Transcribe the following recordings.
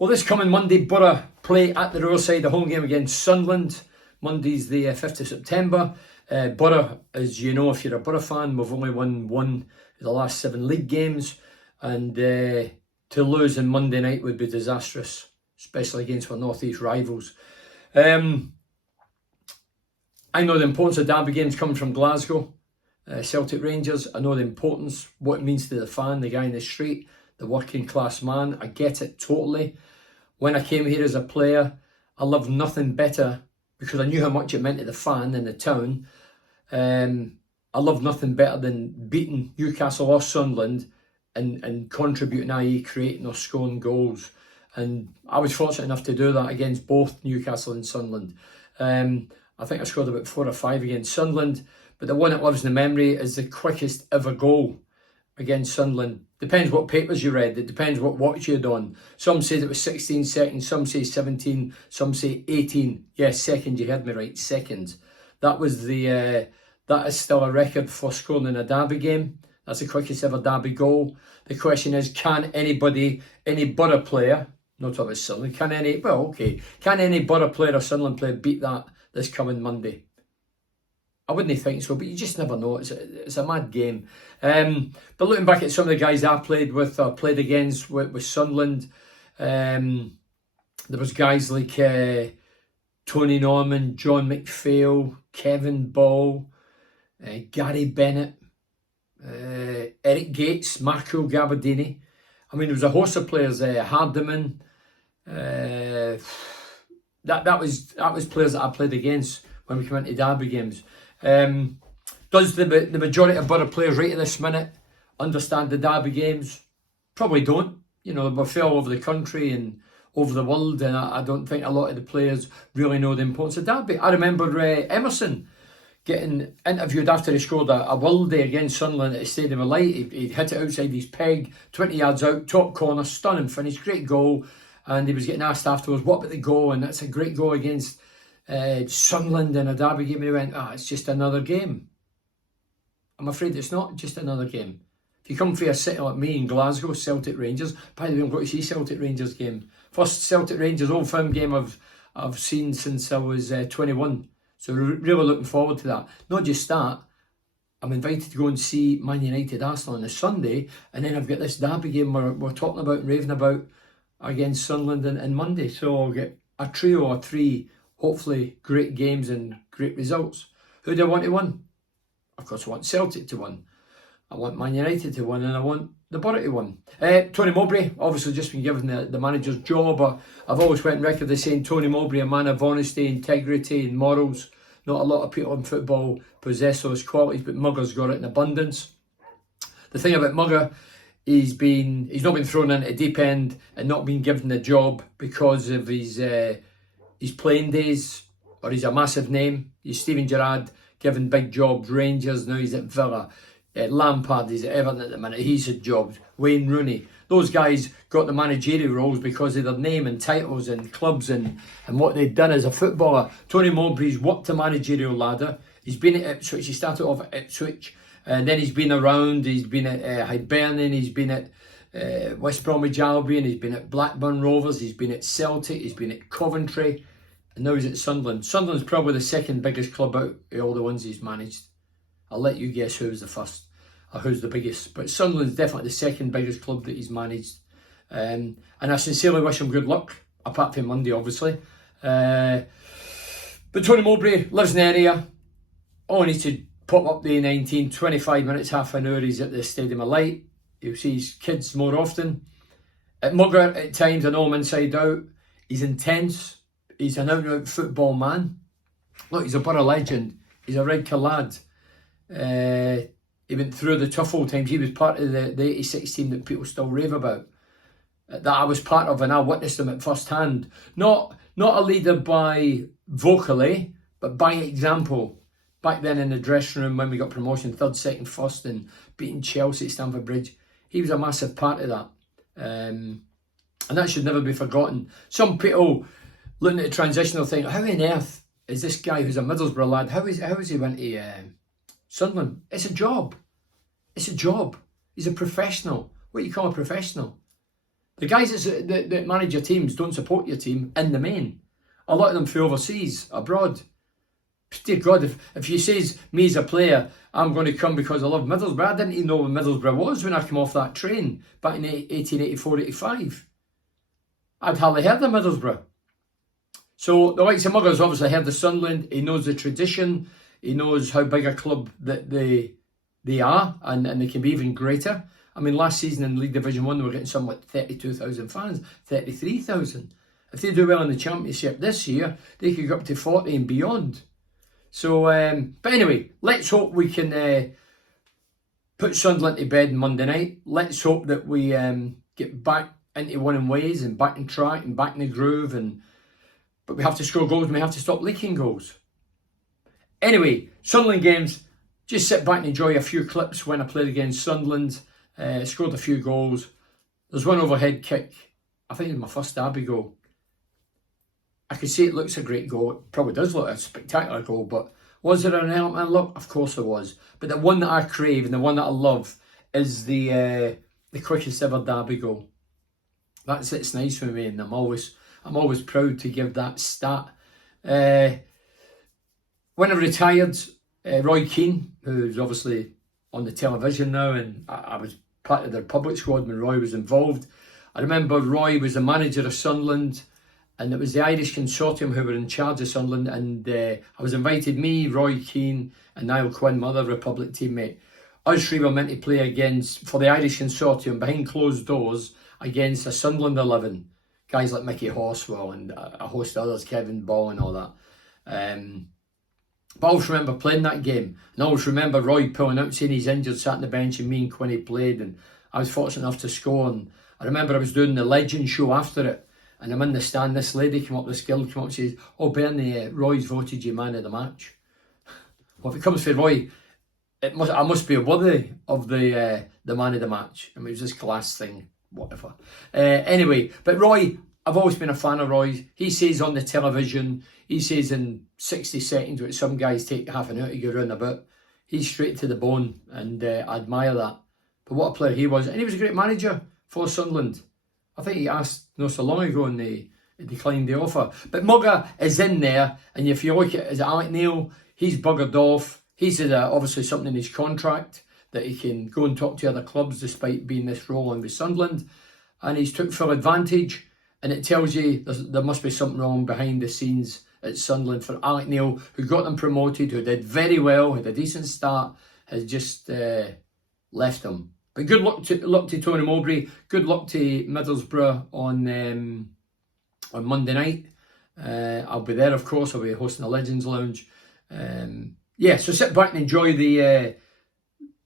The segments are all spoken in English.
Well, this coming Monday, Borough play at the Riverside, a home game against Sunderland. Monday's the 5th of September. Borough, as you know, if you're a Borough fan, we've only won one of the last 7 league games. And to lose on Monday night would be disastrous, especially against our North East rivals. I know the importance of derby games coming from Glasgow, Celtic Rangers. I know the importance, what it means to the fan, the guy in the street, the working class man. I get it totally. When I came here as a player, I loved nothing better, because I knew how much it meant to the fan in the town. I loved nothing better than beating Newcastle or Sunderland and contributing, i.e. creating or scoring goals. And I was fortunate enough to do that against both Newcastle and Sunderland. I think I scored about 4 or 5 against Sunderland, but the one that lives in the memory is the quickest ever goal against Sunderland. Depends what papers you read, it depends what watch you'd on. Some say it was 16 seconds, some say 17, some say 18. Yes, seconds, you heard me right, seconds. That was that is still a record for scoring in a derby game. That's the quickest ever derby goal. The question is, can anybody, any Borough player, not talking about Sunderland, can any Borough player or Sunderland player beat that this coming Monday? I wouldn't think so, but you just never know. It's a mad game. But looking back at some of the guys I played with or played against with Sunderland, there was guys like Tony Norman, John McPhail, Kevin Ball, Gary Bennett, Eric Gates, Marco Gabardini. I mean, there was a host of players there, Hardiman. That was players that I played against when we came into derby games. Does the majority of Borough players right at this minute understand the derby games? Probably don't. You know, we're all over the country and over the world, and I don't think a lot of the players really know the importance of derby. I remember Emerson getting interviewed after he scored a worldie against Sunderland at the Stadium of Light. He hit it outside his peg, 20 yards out, top corner, stunning finish, great goal. And he was getting asked afterwards, what about the goal? And that's a great goal against Sunderland in a derby game. And he went, it's just another game. I'm afraid it's not just another game. If you come for a city like me in Glasgow, Celtic Rangers, by the way, I'm going to see Celtic Rangers game. First Celtic Rangers Old Firm game I've seen since I was 21. So really looking forward to that. Not just that, I'm invited to go and see Man United Arsenal on a Sunday, and then I've got this derby game we're talking about and raving about against Sunderland on Monday. So I'll get a trio of 3, hopefully great games and great results. Who do I want to win? Of course I want Celtic to win. I want Man United to win, and I want the Borough to win. Tony Mowbray, obviously just been given the manager's job, but I've always went on record as saying Tony Mowbray, a man of honesty, integrity and morals. Not a lot of people in football possess those qualities, but Mugger's got it in abundance. The thing about Mugger, he's not been thrown into a deep end and not been given the job because of his playing days, or he's a massive name. He's Steven Gerrard, given big jobs, Rangers, now he's at Villa. Lampard, he's at Everton at the minute, he's had jobs. Wayne Rooney, those guys got the managerial roles because of their name and titles and clubs and what they'd done as a footballer. Tony Mowbray's worked the managerial ladder. He's been at Ipswich, he started off at Ipswich, and then he's been around, he's been at Hibernian, he's been at West Bromwich Albion, he's been at Blackburn Rovers, he's been at Celtic, he's been at Coventry, and now he's at Sunderland. Sunderland's probably the second biggest club out of all the ones he's managed. I'll let you guess who was the first or who's the biggest, but Sunderland's definitely the second biggest club that he's managed. And I sincerely wish him good luck, apart from Monday obviously. But Tony Mowbray lives in the area. All he needs to pop up the A19, 25 minutes, half an hour, he's at the Stadium of Light. He'll see his kids more often. At Mugger, at times, I know him inside out. He's intense. He's an out-and-out football man. Look, he's a Borough legend. He's a Redcar lad. He went through the tough old times. He was part of the 86 team that people still rave about, that I was part of, and I witnessed them at first hand. Not a leader by vocally, but by example. Back then in the dressing room when we got promotion, 3rd, 2nd, 1st, and beating Chelsea at Stamford Bridge, he was a massive part of that. And that should never be forgotten. Some people looking at the transitional think, how on earth is this guy who's a Middlesbrough lad, how is he went to Sunderland? It's a job. It's a job. He's a professional. What do you call a professional? The guys that manage your teams don't support your team in the main. A lot of them flew overseas, abroad. Dear God, if you says me as a player, I'm going to come because I love Middlesbrough. I didn't even know where Middlesbrough was when I came off that train back in 1884-85. I'd hardly heard of Middlesbrough. So the likes of Mugger's obviously heard of Sunderland. He knows the tradition. He knows how big a club that they are, and they can be even greater. I mean, last season in League Division 1, they were getting somewhat 32,000 fans, 33,000. If they do well in the Championship this year, they could go up to 40 and beyond. So, but anyway, let's hope we can put Sunderland to bed Monday night. Let's hope that we get back into winning ways and back in track and back in the groove. But we have to score goals and we have to stop leaking goals. Anyway, Sunderland games, just sit back and enjoy a few clips when I played against Sunderland. Scored a few goals. There's one overhead kick. I think it was my first derby goal. I could see it looks a great goal. It probably does look a spectacular goal, but was there an element of luck? Of course there was. But the one that I crave and the one that I love is the quickest ever derby goal. That sits nice with me, and I'm always proud to give that stat. When I retired, Roy Keane, who's obviously on the television now, and I was part of the Republic squad when Roy was involved. I remember Roy was the manager of Sunderland, and it was the Irish Consortium who were in charge of Sunderland, and I was invited, me, Roy Keane and Niall Quinn, my other Republic teammate. Us three were meant to play for the Irish Consortium behind closed doors against a Sunderland 11. Guys like Mickey Horswell and a host of others, Kevin Ball and all that. But I always remember playing that game. And I always remember Roy pulling out, saying he's injured, sat on the bench, and me and Quinny played. And I was fortunate enough to score. And I remember I was doing the Legend show after it. And I'm in the stand, this lady came up, this girl came up and says, "Oh, Bernie, Roy's voted you man of the match." Well, if it comes for Roy, I must be worthy of the man of the match. I mean, it was this class thing, whatever. Anyway, but Roy, I've always been a fan of Roy. He says on the television, he says in 60 seconds, which some guys take half an hour to go round about, he's straight to the bone, and I admire that. But what a player he was. And he was a great manager for Sunderland. I think he asked not so long ago and they declined the offer. But Mugger is in there, and if you look at is it Alec Neil, he's buggered off. He said obviously something in his contract that he can go and talk to other clubs despite being this role in with Sunderland. And he's took full advantage, and it tells you there must be something wrong behind the scenes at Sunderland for Alec Neil, who got them promoted, who did very well, had a decent start, has just left them. But good luck to Tony Mowbray. Good luck to Middlesbrough on Monday night. I'll be there, of course. I'll be hosting the Legends Lounge. So sit back and enjoy the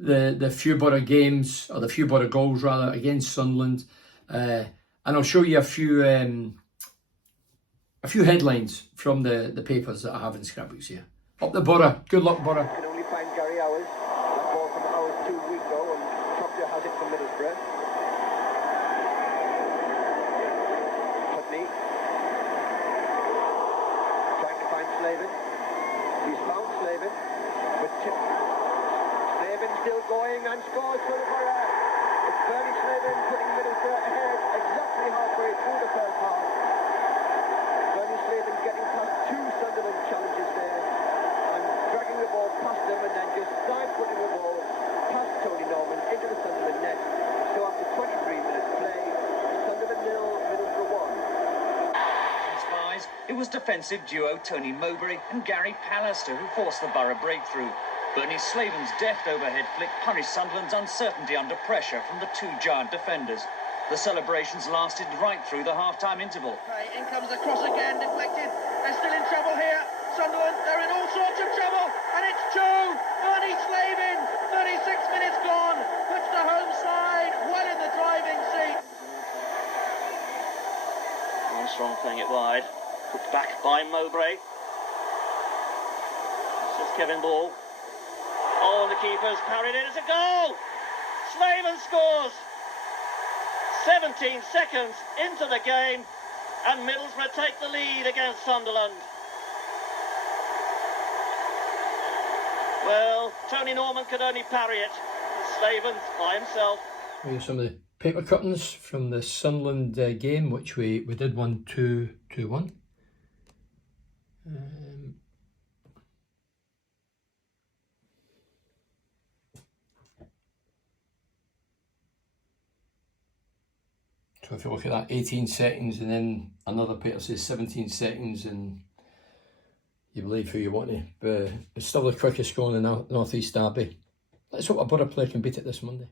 Fewborough games, or the Fewborough goals rather, against Sunderland. And I'll show you a few headlines from the papers that I have in scrapbooks here. Up the Borough. Good luck, Borough. Can only find Gary Hours. A ball from Hours 2 weeks ago, and Proctor has it from Middlesbrough. Putney trying to find Slavin. He's found Slavin, but Slavin still going and scores for the Borough. It's Bernie Slavin putting Middlesbrough ahead exactly halfway through the first half. Bernie Slavin getting past two Sunderland challenges there and dragging the ball past them, and then just side-footing the ball past Tony Norman into the Sunderland net. So after 23 minutes play, Sunderland 0, Middlesbrough 1. It was defensive duo Tony Mowbray and Gary Pallister who forced the Borough breakthrough. Bernie Slavin's deft overhead flick punished Sunderland's uncertainty under pressure from the two giant defenders. The celebrations lasted right through the half-time interval. Right, in comes the cross again, deflected. They're still in trouble here. Sunderland, they're in all sorts of trouble. And it's two. Bernie Slavin, 36 minutes gone. Puts the home side well in the driving seat. Armstrong playing it wide. Put back by Mowbray. This is Kevin Ball. Oh, and the keeper's parried it. It's a goal! Slavin scores! 17 seconds into the game, and Middlesbrough take the lead against Sunderland. Well, Tony Norman could only parry it. Slavin by himself. Here's some of the paper cuttings from the Sunderland game, which we did 1-2-2-1. So if you look at that, 18 seconds, and then another paper says 17 seconds, and you believe who you want to. But it's still the quickest goal in the North East Derby. Let's hope our Borough player can beat it this Monday.